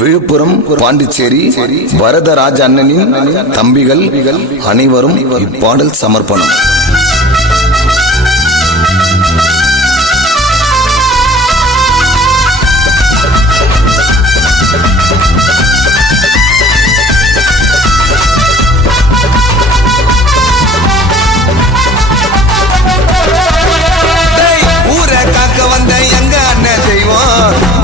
விழுப்புரம், பாண்டிச்சேரி வரதராஜ அண்ணனின் தம்பிகள் அனைவரும் இப்பாடல் சமர்ப்பணம்.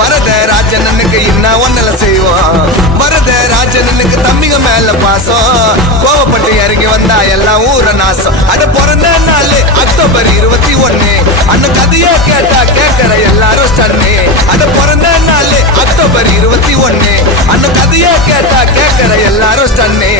வரதராஜனுக்கு என்ன ஒன்னல செய்வோம். வரதராஜனுக்கு தம்பிங்க மேல பாசம், கோவப்பட்டு இறங்கி வந்தா எல்லாம் ஊர நாசம். அட பிறந்த நாள் அக்டோபர் 21, அண்ணன் கதையா கேட்டா கேட்கற எல்லாரும் ஸ்டன்னு. அட பிறந்த நாள் அக்டோபர் 21, அண்ணன் கதையா கேட்டா கேட்கற எல்லாரும் ஸ்டன்னு.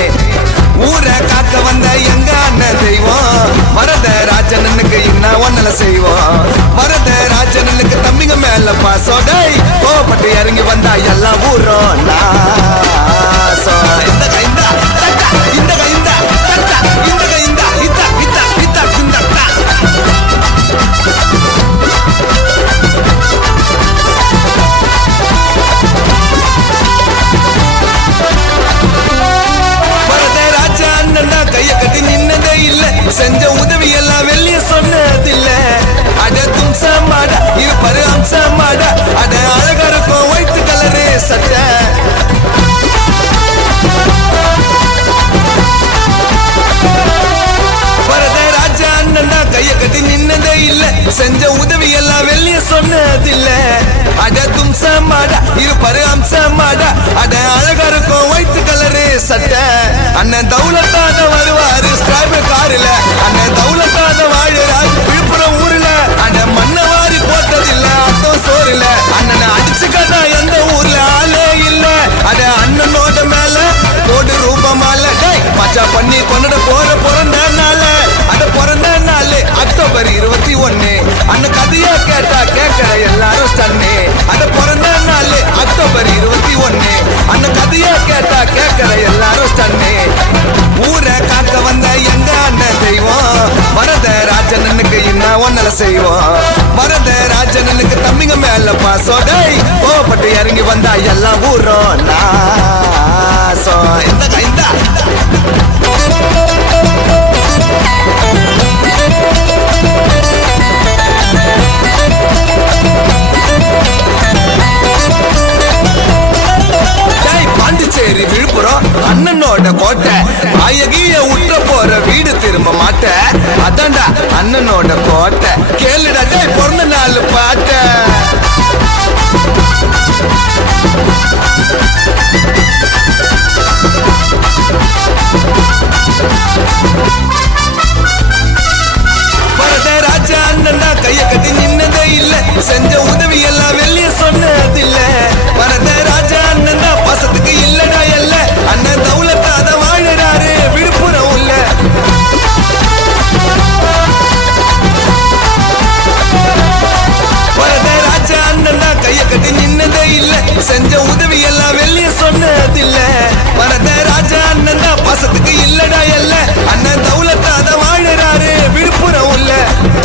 ஊரை காக்க வந்த எங்க அண்ணன் தெய்வம், வரதராஜனுக்கு என்ன ஒன்னல செய்வோம். வரதராஜனுக்கு தம்பிங்க மேல பாசம், டேய் கோவப்பட்டு இறங்கி வந்தா எல்லாம் ஊரும் நாசம். இந்த கைந்தா தட்டா, இந்த கைந்தா தட்டா, இந்த கைந்தா இத்தா இத்தா இத்தா குந்தா. வரதராஜ அண்ணன் கைய கட்டி நின்னதே இல்ல, செஞ்ச உதவி எல்லாம் வெளிய சொன்னதில்ல. அட தும்சமாடா இருப்பாரு அம்சமாடா, அட அழகா இருக்கும் ஒயிட் கலரு சட்டை. வரதராஜ அண்ணன் கைய கட்டி நின்னதே இல்ல, செஞ்ச உதவி எல்லாம் வெளிய சொன்னதில்ல. அட தும்சமாடா இருப்பாரு அம்சமாடா, அட அழகா இருக்கும் ஒயிட் கலரு சட்டை. அண்ணன் தௌலத்தான வருவாரு ஸ்டாப் காருல, அண்ணன் தௌலத்தான வாழுறாரு விழுப்புரம் ஊர்ல. அண்ணன் மண்ணவாரி போட்டதில்ல அத்தம் சோறுல, அண்ணனை அடிச்சுக்கதா எந்த ஊர்ல ஆளே இல்ல. அட அண்ணனோட மேல கோடி ரூபமால, டேய் மச்சா பண்ணி கொண்டுட போற பிறந்த நாள். அட பிறந்த நாள் அக்டோபர் 21, அண்ணன் கதையா கேட்டா கேட்கற எல்லாரும் ஸ்டன்னு. அட பிறந்த நாள் அக்டோபர் 21, அண்ணன் கதையா கேட்டா கேட்கற எல்லாரும் ஸ்டன்னு. ஊரை காக்க வந்த எங்க அண்ணன் தெய்வம், வரதராஜனுக்கு என்ன ஒன்னல செய்வோம். வரதராஜனுக்கு தம்பிங்க மேல பாசம், டேய் கோவப்பட்டு இறங்கி வந்தா எல்லாம் ஊரும் நாசம். இந்த கைந்தா பாண்டிச்சேரி விழுப்புரம் அண்ணனோட கோட்டை, ஆயகிய உற்ற போற வீடு திரும்ப மாட்ட. அதான்டா அண்ணனோட கோட்டை, கேளுடா டேய் பிறந்த நாள் பாட்ட. வரதராஜ அண்ணன் கைய கட்டி நின்னதே இல்ல, செஞ்ச உதவி எல்லாம் வெளிய சொன்னதில்ல. வரதராஜ அண்ணன் பாசத்துக்கு இல்லடா இல்ல, அண்ணன் தௌலத்தாத வாழறாரு விழுப்புரம் உள்ள. வரதராஜ அண்ணன் கைய கட்டி நின்னதே இல்ல, செஞ்ச உதவி எல்லாம் வெளிய சொன்னதில்ல. வரதராஜ அண்ணன் பாசத்துக்கு இல்லடா இல்ல, அண்ணன் தௌலத்தாத வாழறாரு விழுப்புரம் உள்ள.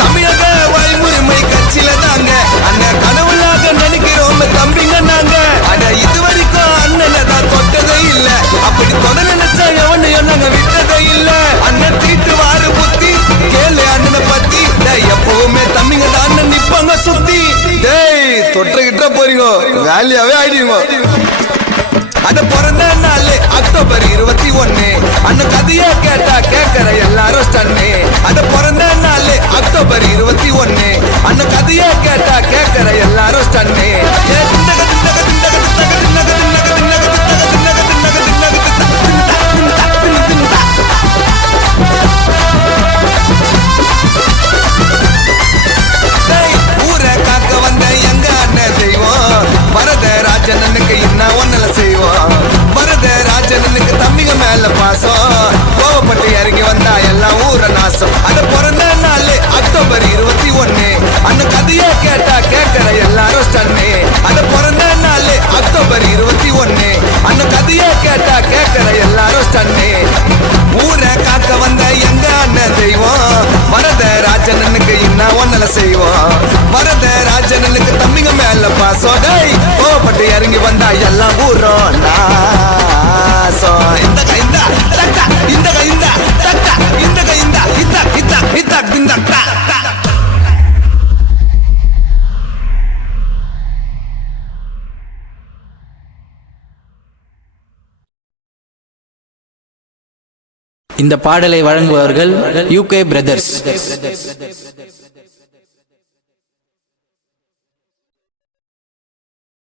தமிழக வாய்முரிமை கட்சியில தாங்க அண்ணன் கடவுளாக நினைக்கிறோம் தம்பிங்க நாங்க. அட இது வரைக்கும் அண்ணனை தான் தொட்டதே இல்ல, அப்படி தொட நினைச்சா எவனையும் நாங்க விட்டதே இல்ல. அண்ணன் தீட்டு வாரு புத்தி கேளு அண்ணனை பத்தி, எப்பவுமே தம்பிங்க தான் அண்ணன் நிப்பாங்க சுத்தி. டேய் தொட்டுக்கிட்ட போறீங்க வேலையாவே ஆயிடுவீங்க. அட பிறந்த நாள் அக்டோபர் 21, அண்ணன் கதையா கேட்டா கேட்கற எல்லாரும் ஸ்டன்னு. அட பிறந்த நாள் அக்டோபர் 21, அண்ணன் கதையா கேட்டா கேட்கற எல்லாரும் ஸ்டன்னு. ஊரை காக்க வந்த எங்க அண்ணன் தெய்வம், வரதராஜனுக்கு என்ன ஒன்னல செய்வோம். வரதராஜனுக்கு தம்பிங்க மேல பாசம், கோவப்பட்டு இறங்கி வந்தா எல்லாம் ஊர நாசம். அட பிறந்த நாள் அக்டோபர் 21, அண்ணன் கதையா கேட்டா கேட்கற எல்லாரும் ஸ்டன்னு. அட பிறந்த நாள் அக்டோபர் 21, அண்ணன் கதையா கேட்டா கேட்கற எல்லாரும் ஸ்டன்னு. ஊரை காக்க வந்த எங்க அண்ணன் தெய்வம், வரதராஜனுக்கு என்ன ஒன்னல செய்வோம். வரதராஜனுக்கு தம்பிங்க மேல பாசம், டேய் கோவப்பட்டு இறங்கி வந்தா எல்லாம் ஊரும் இந்த பாடலை வழங்குபவர்கள் UK பிரதர்ஸ்.